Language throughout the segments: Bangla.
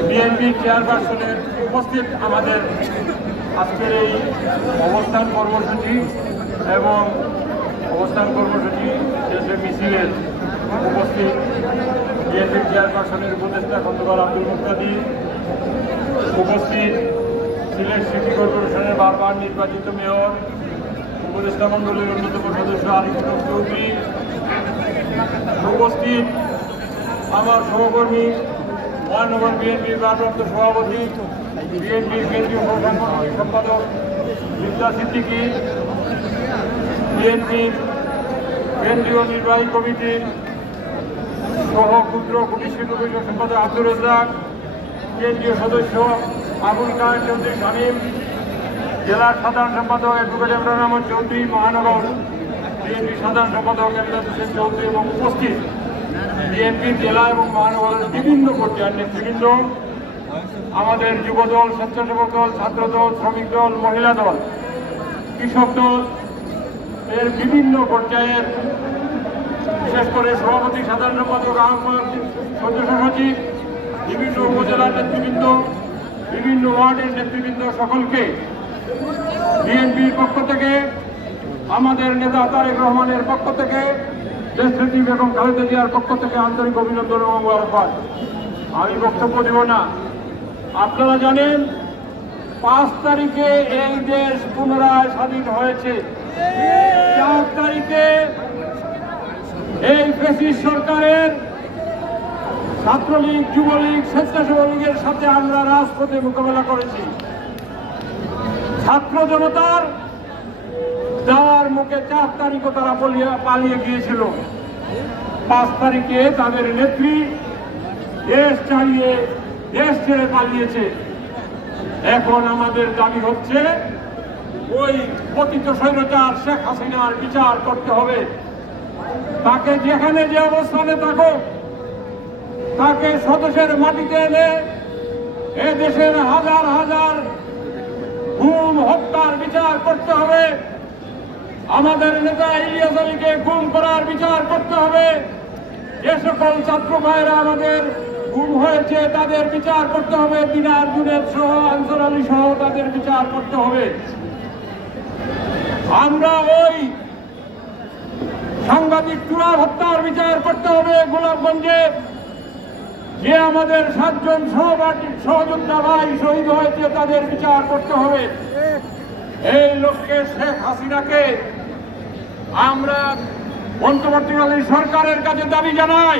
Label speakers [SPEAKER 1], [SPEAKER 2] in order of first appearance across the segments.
[SPEAKER 1] বিএনপি চেয়ারপারসনের উপস্থিত আমাদের আজকের এই অবস্থান কর্মসূচি এবং অবস্থান কর্মসূচি শেষে মিছিলের উপস্থিত বিএনপি চেয়ারপারসনের উপদেষ্টা খন্দকার আব্দুল মুক্তাদি উপস্থিত সিলেট সিটি কর্পোরেশনের বারবার নির্বাচিত মেয়র, উপদেষ্টা মণ্ডলীর অন্যতম সদস্য আলিফুল চৌধুরী, উপস্থিত আমার সহকর্মী মহানগর বিএনপির ভারপ্রাপ্ত সভাপতি, বিএনপির কেন্দ্রীয় সহসংগঠনিক সম্পাদক বিদ্যা সিদ্দিকী, বিএনপির কেন্দ্রীয় নির্বাহী কমিটির সহ ক্ষুদ্র কুটির শিল্প পরিষদ সম্পাদক আব্দুর রাজ্জাক, কেন্দ্রীয় সদস্য আবুল কায়েম চৌধুরী শামীম জেলার সাধারণ সম্পাদক অ্যাডভোকেট ইমরান আহমদ চৌধুরী, মহানগর বিএনপি সাধারণ সম্পাদক এমদাদ হোসেন চৌধুরী এবং উপস্থিত বিএনপি, জেলা এবং মহানগরের বিভিন্ন পর্যায়ের নেতৃবৃন্দ আমাদের যুবদল, স্বেচ্ছাসেবক দল ছাত্র দল শ্রমিক দল, মহিলা দল, কৃষক দল, এর বিভিন্ন পর্যায়ের বিশেষ করে সভাপতি, সাধারণ সম্পাদক, আহ্বায়ক, সদস্য সচিব, বিভিন্ন উপজেলার নেতৃবৃন্দ, বিভিন্ন ওয়ার্ডের নেতৃবৃন্দ সকলকে বিএনপির পক্ষ থেকে, আমাদের নেতা তারেক রহমানের পক্ষ থেকে দেশনেত্রী বেগম খালেদা জিয়ার পক্ষ থেকে আন্তরিক অভিনন্দন এবং মোবারকবাদ আমি বক্তব্য দেব না। আপনারা জানেন, পাঁচ তারিখে এই দেশ পুনরায় স্বাধীন হয়েছে। চার তারিখে এই ফেসিস সরকারের ছাত্রলীগ, যুবলীগ স্বেচ্ছাসেবক লীগের সাথে আমরা রাজপথে মোকাবেলা করেছি। ছাত্র জনতার যাওয়ার মুখে চার তারিখও তারা পলিয়ে পালিয়ে গিয়েছিল। পাঁচ তারিখে তাদের নেত্রী দেশ চালিয়ে দেশ ছেড়ে পালিয়েছে। এখন আমাদের দাবি হচ্ছে, ওই পতিত স্বৈরচার শেখ হাসিনার বিচার করতে হবে। তাকে যেখানে যে অবস্থানে থাকুক তাকে স্বদেশের মাটিতে এনে এ দেশের হাজার হাজার গুম হত্যার বিচার করতে হবে। আমাদের নেতা ইলিয়াস আলীকে গুম করার বিচার করতে হবে। যে সকল ছাত্র ভাইয়েরা আমাদের গুম হয়েছে, তাদের বিচার করতে হবে। দিনার জুনের সহ আনসার আলী সহ তাদের বিচার করতে হবে। আমরা ওই সাংবাদিক চূড়ার হত্যার বিচার করতে হবে গোলাপগঞ্জে। যে আমাদের সাতজন সহযোদ্ধা ভাই শহীদ হয়েছে, তাদের বিচার করতে হবে। এই লক্ষ্যে শেখ হাসিনাকে আমরা অন্তর্বর্তীকালীন সরকারের কাছে দাবি জানাই,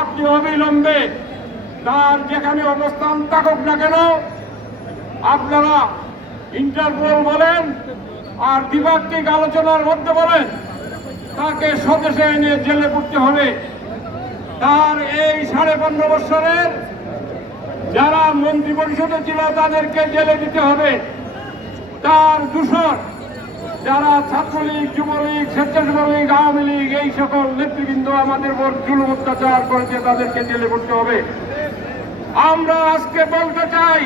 [SPEAKER 1] আপনি অবিলম্বে তার যেখানে অবস্থান থাকুক না কেন, আপনারা ইন্টারপোল বলেন আর দ্বিপাক্ষিক আলোচনার মধ্যে বলেন, তাকে স্বদেশে এনে জেলে পড়তে হবে। তার এই সাড়ে পনেরো বৎসরের যারা মন্ত্রী পরিষদে ছিল, তাদেরকে জেলে দিতে হবে। তার দূষণ। যারা ছাত্রলীগ, যুবলীগ স্বেচ্ছাসেবক লীগ আওয়ামী লীগ, এই সকল নেতৃবৃন্দ আমাদের উপর জুলুম অত্যাচার করেছে, তাদেরকে জেলে করতে হবে। আমরা আজকে বলতে চাই,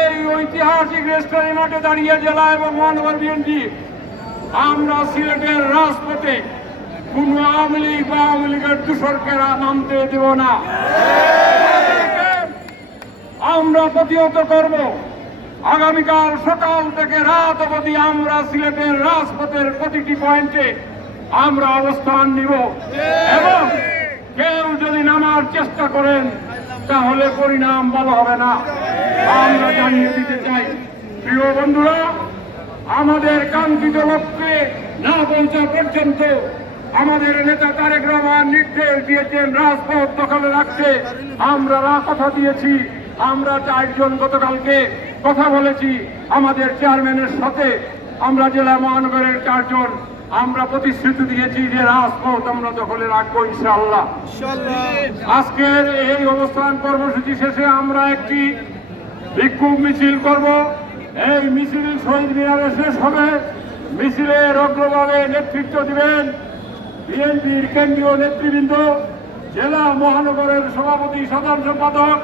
[SPEAKER 1] এই ঐতিহাসিক রেস্টুরেন্ট মাঠে দাঁড়িয়ে জেলা এবং মহানগর বিএনপি, আমরা সিলেটের রাজপথে কোন আওয়ামী লীগ বা আওয়ামী লীগের দূষরকে নামতে দেব না। আমরা প্রতিহত করব। আগামীকাল সকাল থেকে রাত অবধি আমরা সিলেটের রাজপথের প্রতিটি পয়েন্টে আমরা অবস্থান নিব। এবং কেউ যদি নামার চেষ্টা করেন, তাহলে পরিণাম ভালো হবে না। আমরা জানিয়ে দিতে চাই, প্রিয় বন্ধুরা, আমাদের কাঙ্ক্ষিত লক্ষ্যে না পৌঁছা পর্যন্ত আমাদের নেতা তারেক রহমান নির্দেশ দিয়েছেন, রাজপথ দখলে রাখতে। আমরা কথা দিয়েছি, আমরা চারজন গতকালকে কথা বলেছি আমাদের চেয়ারম্যানের সাথে। আমরা জেলা মহানগরের চারজন। আমরা প্রতিশ্রুতি দিয়েছি যে রাজপথ আমরা দখলে রাখব ইনশাআল্লাহ। আজকের এই অবস্থান কর্মসূচি শেষে আমরা একটি বিক্ষোভ মিছিল করব। এই মিছিল শহীদ মিনারে শেষ হবে। মিছিলের অগ্রভাবে নেতৃত্ব দিবেন বিএনপির কেন্দ্রীয় নেতৃবৃন্দ জেলা মহানগরের সভাপতি সাধারণ সম্পাদক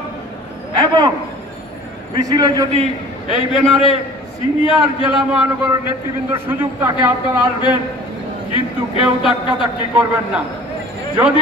[SPEAKER 1] এবং মিছিলে যদি এই ব্যানারে সিনিয়র জেলা মহানগর নেতৃবৃন্দ সুযোগ তাকে আপনারা আসবেন, কিন্তু কেউ ধাক্কা ধাক্কি করবেন না। যদি